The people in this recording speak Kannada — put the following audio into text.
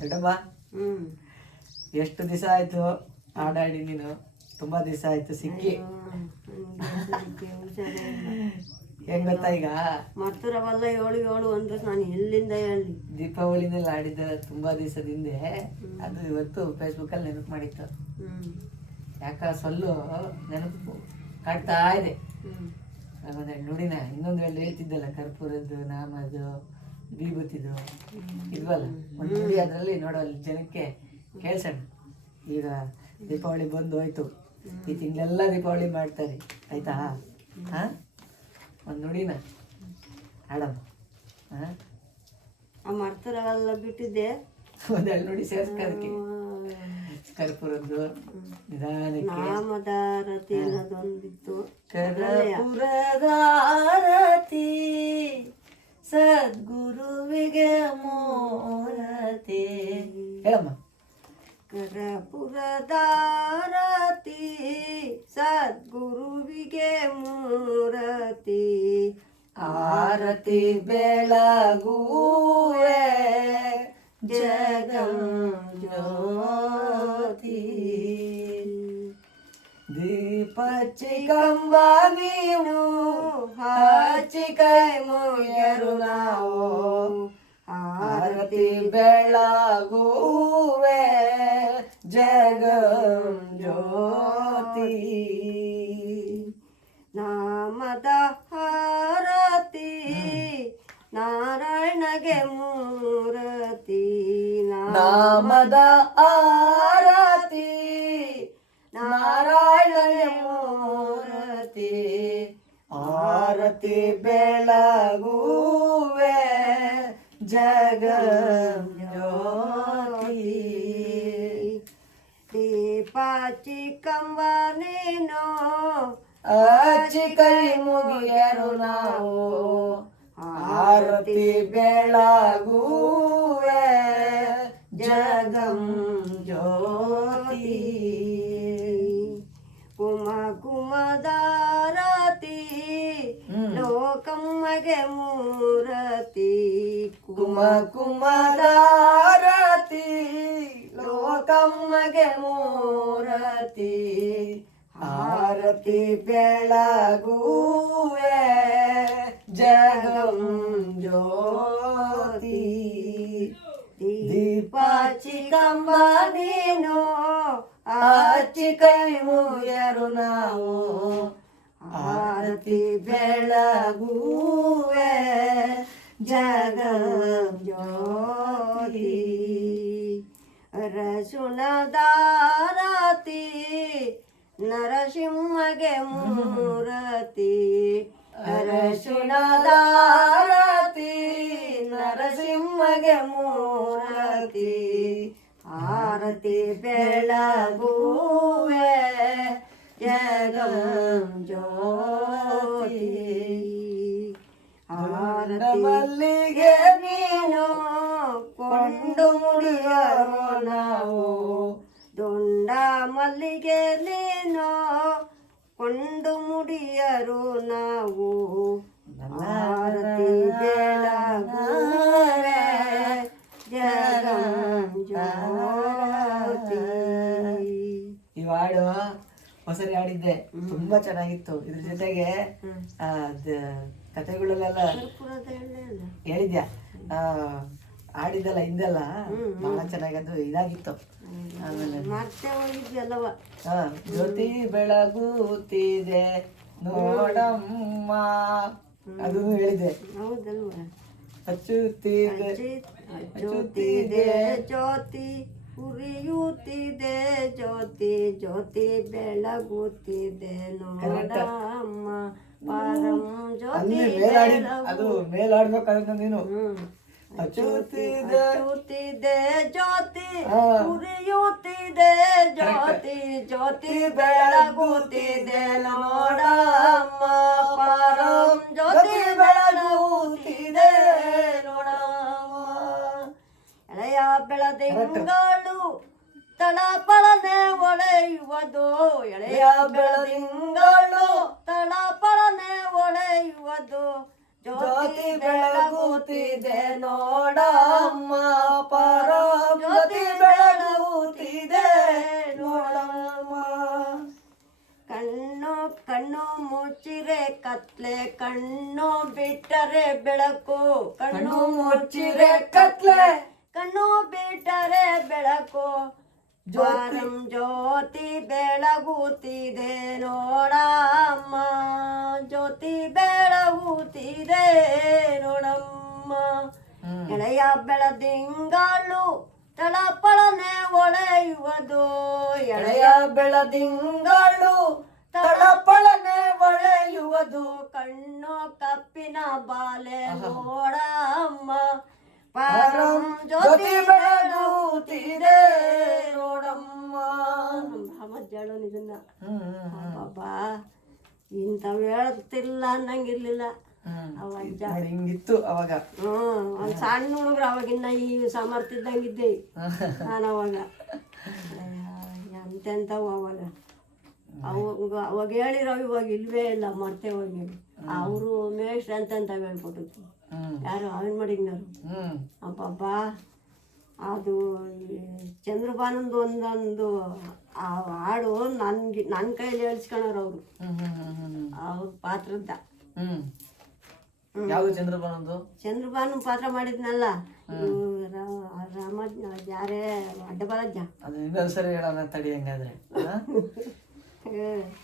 ದೊಡ್ಡಮ್ಮ ಎಷ್ಟು ದಿವಸ ಆಯ್ತು ಆಡಾಡಿ ನೀನು? ತುಂಬಾ ದಿವಸ ಆಯ್ತು ಸಿಕ್ಕಿ. ಹೆಂಗ್ ಗೊತ್ತಾ ಈಗ? ಮರ್ತುರವಲ್ಲ ಏಳು ಏಳು ಅಂದ್ರೆ ನಾನು ಎಲ್ಲಿಂದ ಹೇಳಿ? ದೀಪಾವಳಿನಲ್ಲಿ ಆಡಿದ್ದ ತುಂಬಾ ದಿವಸದಿಂದ ಅದು ಇವತ್ತು ಫೇಸ್ಬುಕ್ ಅಲ್ಲಿ ನೆನಪು ಮಾಡಿತ್ತು. ಯಾಕ ಸೊಲ್ಲು ನೆನಪು ಕಾಡ್ತಾ ಇದೆ. ಆಮೇಲೆ ನುಡಿನ ಇನ್ನೊಂದು ಹೇಳ್ತಿದ್ದಲ್ಲ ಕರ್ಪೂರದ್ದು ನಾಮದು ವಿಭೂತಿದು ಇಲ್ವಲ್ಲ? ಒಂದು ನುಡಿ ಅದರಲ್ಲಿ ನೋಡೋ ಜನಕ್ಕೆ ಕೇಳ್ಸೋಣ. ಈಗ ದೀಪಾವಳಿ ಬಂದು ಹೋಯ್ತು. ಈ ತಿಂಗಳೆಲ್ಲ ದೀಪಾವಳಿ ಮಾಡ್ತಾರೆ. ಆಯ್ತಾ? ಹಾ? ಒಂದು ನುಡಿನ. ಆಡಮ್ಮ ಹಾಂ? ಆ ಮರ್ತುರವೆಲ್ಲ ಬಿಟ್ಟಿದ್ದೆ. ಒಂದೆರಡು ನುಡಿ ಸೇರ್ಸ್ಕೋದಕ್ಕೆ ಕರ್ಪೂರದ್ದು ನಾಮದಾರತಿ ಅನ್ನೋದೊಂದಿತ್ತು ಕರ್ಪೂರದಾರತಿ ಸದ್ಗುರುವಿಗೆ ಮೋರತಿ. ಹೇಳಮ್ಮ. ಕರಪುರದಾರತಿ ಸದ್ಗುರುವಿಗೆ ಮೂರತಿ. ಆರತಿ ಬೆಳಗುವೆ ಜಗಂ ದೀಪ ಚಿಕ್ಕಂಬ ನೀನು ಹಚ್ಚಿ ಕೈ ಮುಗಿಯರು ನಾವು ಆರತಿ ಬೆಳಗುವೆ ಜಗಂ ಜ್ಯೋತಿ ನಾಮದ ಹಾರತಿ ನಾರಾಯಣಗೆ ಮೂರತಿ ನಾಮದ ಆರತಿ ದೀಪ ಚಿಕ್ಕಂಬ ನೀನು ಅಚ್ಚಿ ಕೈ ಮುಗಿಯರು ನಾವು ಆರತಿ ಬೆಳಗುವೆ ಜಗಂ ಜ್ಯೋತಿ ಕುಮ ಕುಮದಾರತಿ ಹ್ಮ್. ಲೋಕಮ್ಮಗೆ ಮೂರತಿ ಕುಮ ಕುಮದಾರತಿ ಲೋಕಮ್ಮಗೆ ಮೂರತಿ ಆರತಿ ಬೆಳಗುವೆ, ಜಗಂ ಜ್ಯೋತಿ. ದೀಪ ಚಿಕ್ಕಮ್ಮ ನೀನು ಆಚಿ ಕೈ ಮುಗಿಯರು ನಾವು. ಆರತಿ ಬೆಳಗುವೆ, ಜಗ ಜ್ಯೋತಿ. ರಸುಣದಾರತಿ ನರಸಿಂಹಗೆ ಮೂರತಿ. ಅರಶಿಣದಾರತಿ ನರಸಿಂಹಗೆ ಮೂರತಿ. ಆರತಿ ಬೆಳಗುವೆ ಜಗಂ ಜ್ಯೋತಿ. ಆರತಿ ಮಲ್ಲಿಗೆ ನೀನು? ಕೊಂಡು ಮುಡಿಯರು ನಾವು. ಜ್ಯೋತಿ. ಈ ಹಾಡು ಹೊಸರಿ ಹಾಡಿದ್ದೆ. ತುಂಬಾ ಚೆನ್ನಾಗಿತ್ತು. ಇದ್ರ ಜೊತೆಗೆ ಕಥೆಗಳಲ್ಲೆಲ್ಲ? ಹೇಳಿದ್ಯಾ? ಆ, ಆಡಿದ್ದಲ್ಲ ಹಿಂದೆಲ್ಲ. ಬಹಳ ಚೆನ್ನಾಗಿ ಅದು ಇದಾಗಿತ್ತು. ಆಮೇಲೆ ಮತ್ತೆ ಹೋಗಿದ್ಯಲ್ಲವ ಜ್ಯೋತಿ ಬೆಳಗುತ್ತಿದೆ ನೋಡಮ್ಮ. ಅದು ಹೇಳಿದೆ. ಹೌದಲ್ವ? ಹಚ್ಚುತ್ತಿದೆ ಜ್ಯೋತಿದೆ ಜ್ಯೋತಿ ಉರಿಯುತ್ತಿದೆ ಜ್ಯೋತಿ ಜ್ಯೋತಿ ಬೆಳಗುತ್ತಿದೆ ನೋಡಮ್ಮ. ಪಾರಂ ಜ್ಯೋತಿ. ಅದು ಮೇಲಾಡ್ಬೇಕಾದ್ರೆ ನೀನು. ಹಚ್ಚುತ್ತಿದೆ ಹಚ್ಚುತ್ತಿದೆ ಜ್ಯೋತಿ. ಉರಿಯುತ್ತಿದೆ ಜ್ಯೋತಿ ಜ್ಯೋತಿ ಬೆಳಗುತ್ತಿದೆ ನೋಡಮ್ಮ ಪಾರಂ ಜ್ಯೋತಿ ಬೆಳಗುತ್ತಿದೆ ನೋಡಮ್ಮ ಎಳೆಯ ಬೆಳದಿಂಗಳು ತಳಪಳನೆ ಒಳೆಯುವುದು ಎಳೆಯ ಬೆಳದಿಂಗಳು ತಳಪಳನೆ ಒಳೆಯುವುದು ಜ್ಯೋತಿ ಬೆಳಗುತ್ತಿದೆ ನೋಡಮ್ಮ ಪರಜ್ಯೋತಿ ಬೆಳಗುತ್ತಿದೆ ನೋಡಮ್ಮ. ಕಣ್ಣು ಕಣ್ಣು ಮುಚ್ಚಿರೆ ಕತ್ಲೆ ಕಣ್ಣು ಬಿಟ್ಟರೆ ಬೆಳಕು. ಕಣ್ಣು ಮುಚ್ಚಿರೆ ಕತ್ಲೆ. ಕಣ್ಣು ಬಿಟ್ಟರೆ ಬೆಳಕು. ಜ್ವರಂ ಜ್ಯೋತಿ ಬೆಳಗುತ್ತಿದೆ ನೋಡಮ್ಮ. ಜ್ಯೋತಿ ಬೆ ಬೆಳಗುತ್ತಿದೆ ನೋಡಮ್ಮ. ಎಳೆಯ ಬೆಳದಿಂಗಳು ತಳಪಳನೆ ಒಳೆಯುವುದು ಎಳೆಯ ಬೆಳದಿಂಗಾಳು ತಳಪಳನೆ ಒಳೆಯುವುದು ಕಣ್ಣು ಕಪ್ಪಿನ ಬಾಲೆ ನೋಡಮ್ಮ. ಪರಂ ಜ್ಯೋತಿ ಬೆಳಗುತ್ತಿದೆ ನೋಡಮ್ಮ. ಹೇಳೋನು ಇದನ್ನ ಬಾಬಾ ಇಂಥವ್ ಹೇಳ್ತಿಲ್ಲ ಅನ್ನಂಗಿರ್ಲಿಲ್ಲ ಹಿಂಗಿತ್ತು ಅವಾಗ. ಹ್ಮ್ ಒಂದ್ ಸಣ್ಣ ಹುಡುಗ್ರು ಅವಾಗಿನ್ನ ಈ ಸಾಮರ್ಥ್ಯ ಇದ್ದಂಗಿದ್ದೆ ನಾನು ಅವಾಗ. ಎಂತೆಂಥವು ಅವಾಗ. ಅವಾಗ ಅವಾಗ ಹೇಳಿರೋ ಇವಾಗ ಇಲ್ವೇ ಇಲ್ಲ ಮರ್ತೆ ಹೋಗಿ. ಅವರು ಮೇಷ್ಟ್ರ ಅಂತಂತ ಹೇಳ್ಕೊಟ್ಟಿತ್ತು ಯಾರು ಅವನ್ ಮಾಡಿದ್ನವ್ರು ಹ್ಮ್. ಅಬ್ಬಬ್ಬ. ಅದು ಚಂದ್ರಬಾನಂದು ಒಂದೊಂದು ಆ ಹಾಡು ನನ್ಗೆ ನನ್ನ ಕೈಯಲ್ಲಿ ಹೇಳ್ಸ್ಕೊಳೋರು ಅವರು. ಅವ್ರ ಪಾತ್ರದ್ದ. ಹ್ಮ್. ಯಾವ್ದು ಚಂದ್ರಬಾನಂದು ಚಂದ್ರಬಾನು ಪಾತ್ರ ಮಾಡಿದ್ನಲ್ಲ. ರಾಮ ಯಾರೇ ಅಡ್ಡಬಲಜ್ಜ ಅದು ಇನ್ನೊಂದ್ಸರಿ ಹೇಳೋಣ ತಡಿ ಹಂಗಾದ್ರೆ.